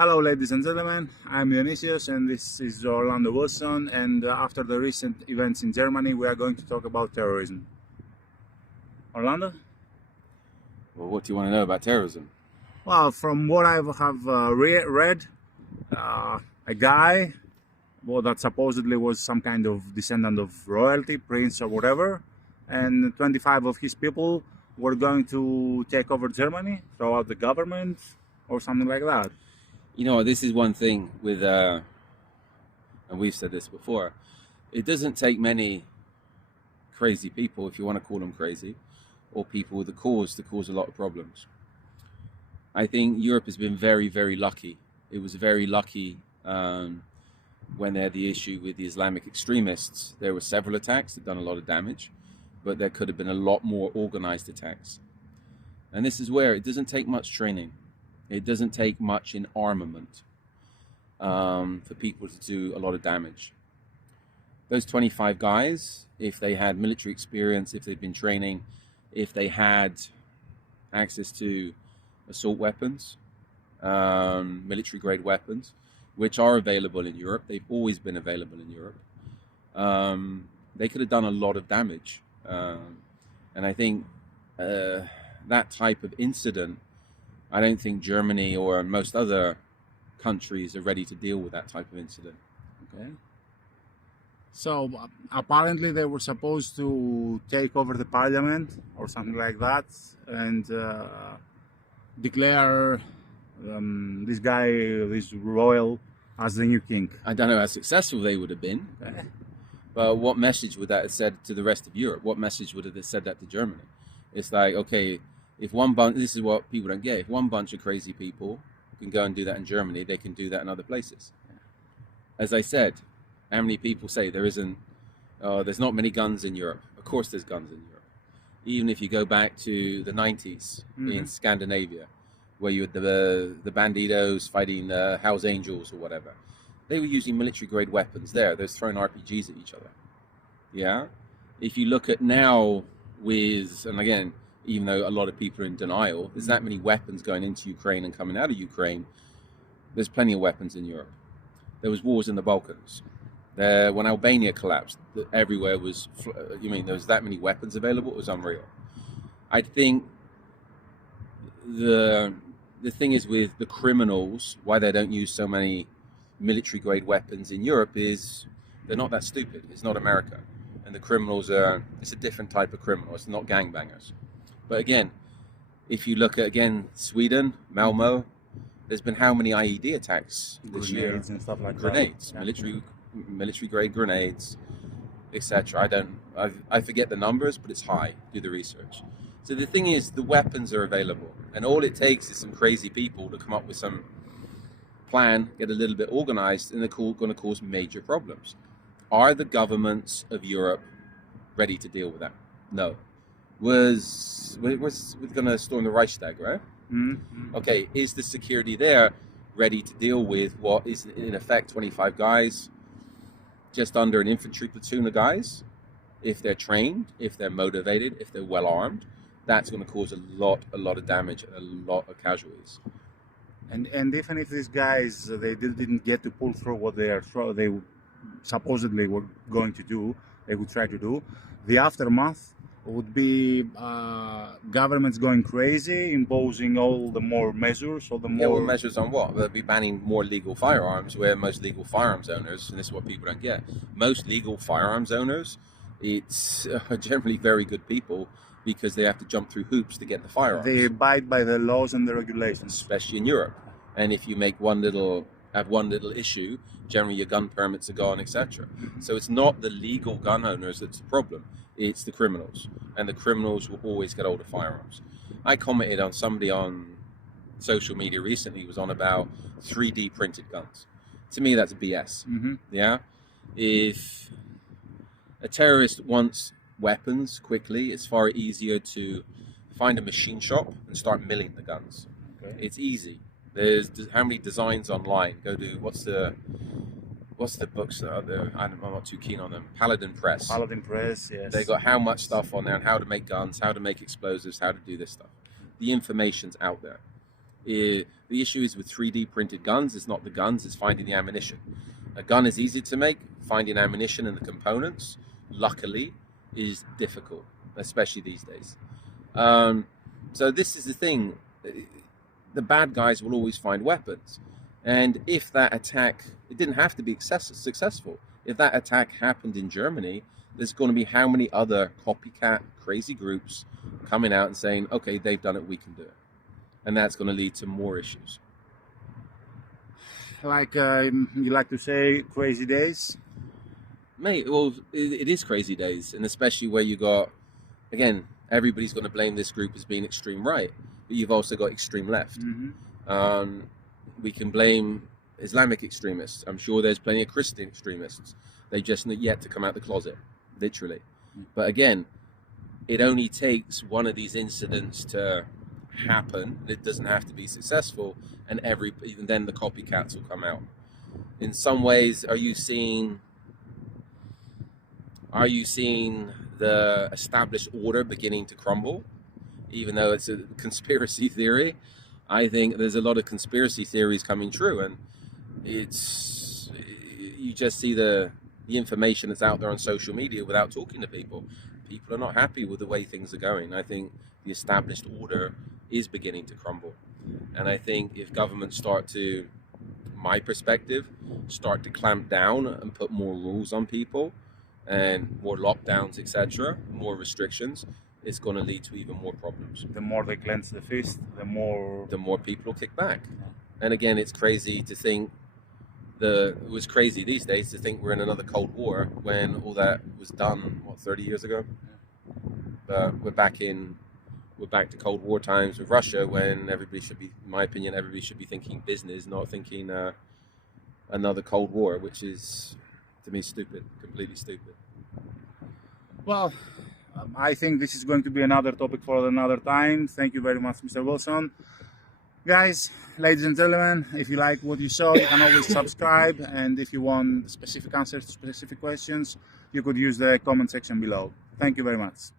Hello, ladies and gentlemen. I'm Dionysios, and this is Orlando Wilson. And after the recent events in Germany, we are going to talk about terrorism. Orlando? Well, what do you want to know about terrorism? Well, from what I have read, a guy, that supposedly was some kind of descendant of royalty, prince or whatever, and 25 of his people were going to take over Germany, throw out the government, or something like that. You know, this is one thing with, and we've said this before, it doesn't take many crazy people, if you want to call them crazy, or people with a cause to cause a lot of problems. I think Europe has been very, very lucky. It was very lucky when they had the issue with the Islamic extremists. There were several attacks that done a lot of damage, but there could have been a lot more organized attacks. And this is where it doesn't take much training. It doesn't take much in armament for people to do a lot of damage. Those 25 guys, if they had military experience, if they'd been training, if they had access to assault weapons, military grade weapons, which are available in Europe, they've always been available in Europe, they could have done a lot of damage. And I think that type of incident, I don't think Germany or most other countries are ready to deal with that type of incident. Okay. So apparently they were supposed to take over the parliament or something like that and declare this guy, this royal, as the new king. I don't know how successful they would have been, Okay. but what message would that have said to the rest of Europe? What message would it have said that to Germany? It's like, okay, if one bunch, this is what people don't get, if one bunch of crazy people can go and do that in Germany, they can do that in other places. As I said, how many people say there's not many guns in Europe? Of course there's guns in Europe. Even if you go back to the 90s in Scandinavia, where you had the banditos fighting the Hells Angels or whatever, they were using military grade weapons there. They're throwing RPGs at each other. Yeah? If you look at now with, and again, even though a lot of people are in denial, there's that many weapons going into Ukraine and coming out of Ukraine. There's plenty of weapons in Europe. There was wars in the Balkans. When Albania collapsed, everywhere was, there was that many weapons available, it was unreal. I think the thing is with the criminals, why they don't use so many military grade weapons in Europe is they're not that stupid. It's not America. And the criminals it's a different type of criminal. It's not gangbangers. But again, if you look at, Sweden, Malmo, there's been how many IED attacks this year? Grenades and stuff like Grenades, that. Yeah. military grade grenades, etc. I forget the numbers, but it's high. Do the research. So the thing is, the weapons are available, and all it takes is some crazy people to come up with some plan, get a little bit organized, and they're going to cause major problems. Are the governments of Europe ready to deal with that? No. We're going to storm the Reichstag, right? Mm-hmm. Okay, is the security there ready to deal with what is in effect 25 guys, just under an infantry platoon of guys? If they're trained, if they're motivated, if they're well armed, that's going to cause a lot of damage and a lot of casualties. And even if these guys they didn't get to pull through what they supposedly were going to do, they would try to do, the aftermath would be governments going crazy, imposing all the more measures, all the more measures on what? They'll be banning more legal firearms, where most legal firearms owners, and this is what people don't get, most legal firearms owners, it's generally very good people because they have to jump through hoops to get the firearms. They abide by the laws and the regulations, especially in Europe. And if you make one little issue, generally your gun permits are gone, etc. So it's not the legal gun owners that's the problem. It's the criminals, and the criminals will always get hold of firearms. I commented on somebody on social media recently was on about 3D printed guns. To me, that's BS. Yeah, if a terrorist wants weapons quickly, it's far easier to find a machine shop and start milling the guns. Okay. It's easy. There's how many designs online. Go to what's the books that are there? I'm not too keen on them. Paladin Press. Paladin Press, yes. They got how much stuff on there and how to make guns, how to make explosives, how to do this stuff. The information's out there. The issue is with 3D printed guns, it's not the guns, it's finding the ammunition. A gun is easy to make, finding ammunition and the components, luckily, is difficult, especially these days. So this is the thing, the bad guys will always find weapons. And if that attack, it didn't have to be successful. If that attack happened in Germany, there's going to be how many other copycat crazy groups coming out and saying, okay, they've done it, we can do it. And that's going to lead to more issues. Like you like to say, crazy days? Mate, well, it is crazy days. And especially where you got, again, everybody's going to blame this group as being extreme right. But you've also got extreme left. Mm-hmm. We can blame Islamic extremists. I'm sure there's plenty of Christian extremists. They've just not yet to come out the closet, literally. But again, it only takes one of these incidents to happen. It doesn't have to be successful, and even then the copycats will come out. In some ways, are you seeing the established order beginning to crumble? Even though it's a conspiracy theory, I think there's a lot of conspiracy theories coming true, and you just see the information that's out there on social media without talking to people. People are not happy with the way things are going. I think the established order is beginning to crumble, and I think if governments start to, my perspective, start to clamp down and put more rules on people and more lockdowns, etc., more restrictions, it's going to lead to even more problems. The more they clench the fist, the more people kick back. And again, it's crazy to think it was crazy these days to think we're in another Cold War when all that was done 30 years ago. But we're back to Cold War times with Russia, when everybody should be, in my opinion, everybody should be thinking business, not thinking another Cold War, which is, to me, stupid, completely stupid. Well, I think this is going to be another topic for another time. Thank you very much, Mr. Wilson. Guys, ladies and gentlemen, if you like what you saw, you can always subscribe, and if you want specific answers to specific questions, you could use the comment section below. Thank you very much.